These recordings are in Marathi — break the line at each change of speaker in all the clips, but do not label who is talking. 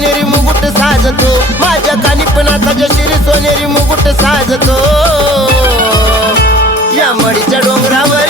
सोनेरी मुकुट साजतो. माझ्या कानिपणाचा जशिरी सोनेरी मुकुट साजतो. या मडीच्या डोंगरावर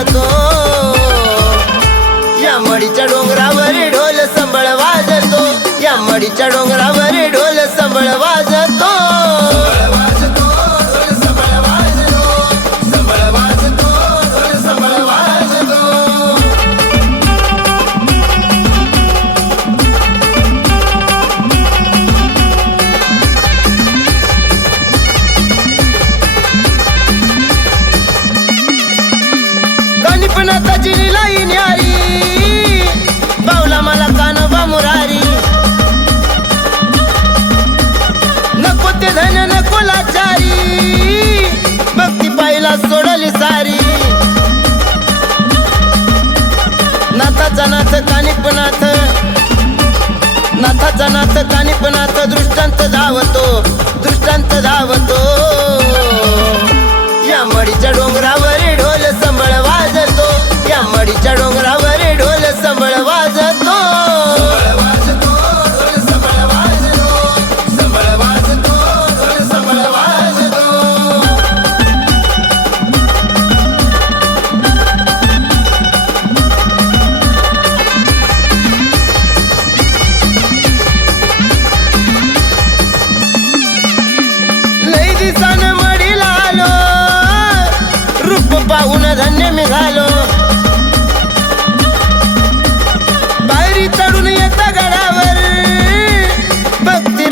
नको. या मडीच्या डोंगरावर ढोल संबळ वाजतो या मडीच्या डोंगरावर ढोल संबळ वाजतो नाथाचा नाथ कानिपनाथ. नाथाचा नाथ कानिपनाथ दृष्टांत धावतो दृष्टांत धावतो. या मडीच्या डोंगरावर ढोल संबळ वाजतो या मडीच्या डोंगरावर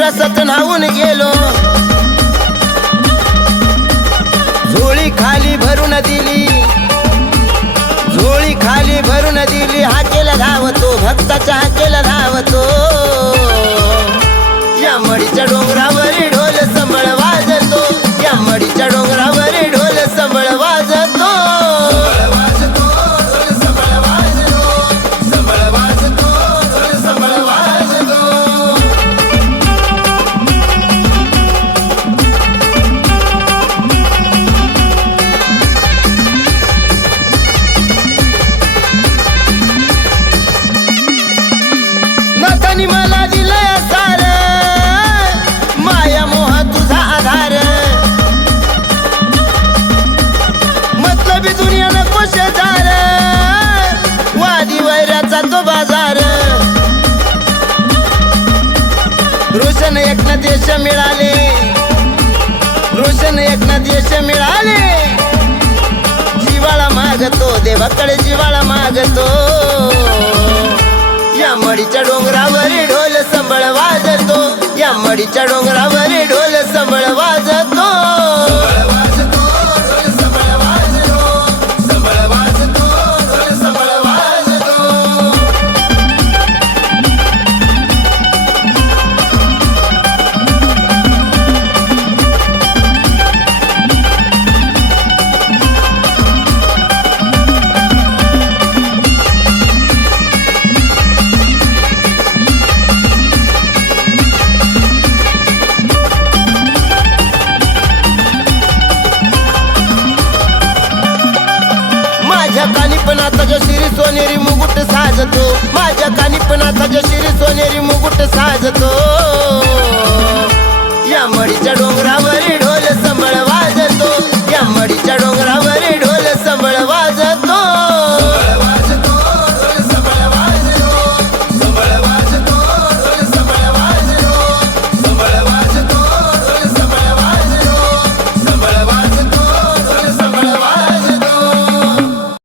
रसात न्हावून गेलो. झोळी खाली भरून दिली. झोळी खाली भरून दिली. हाकेला धावतो भक्ताच्या यश मिळाले. रोशन एकनाथ यश मिळाले. जिवाळा मागतो देवाकडे जिवाळा मागतो. या मडीच्या डोंगरावर ढोल संबळ वाजतो. या मडीच्या डोंगरावर ढोल संबळ वाजतो माझ्या कानी पण आता जशिरी सोनेरी मुकुट साजतो. माझ्या कानी पण आता जशिरी सोनेरी मुकुट साजतो. या मडीच्या डोंगरावर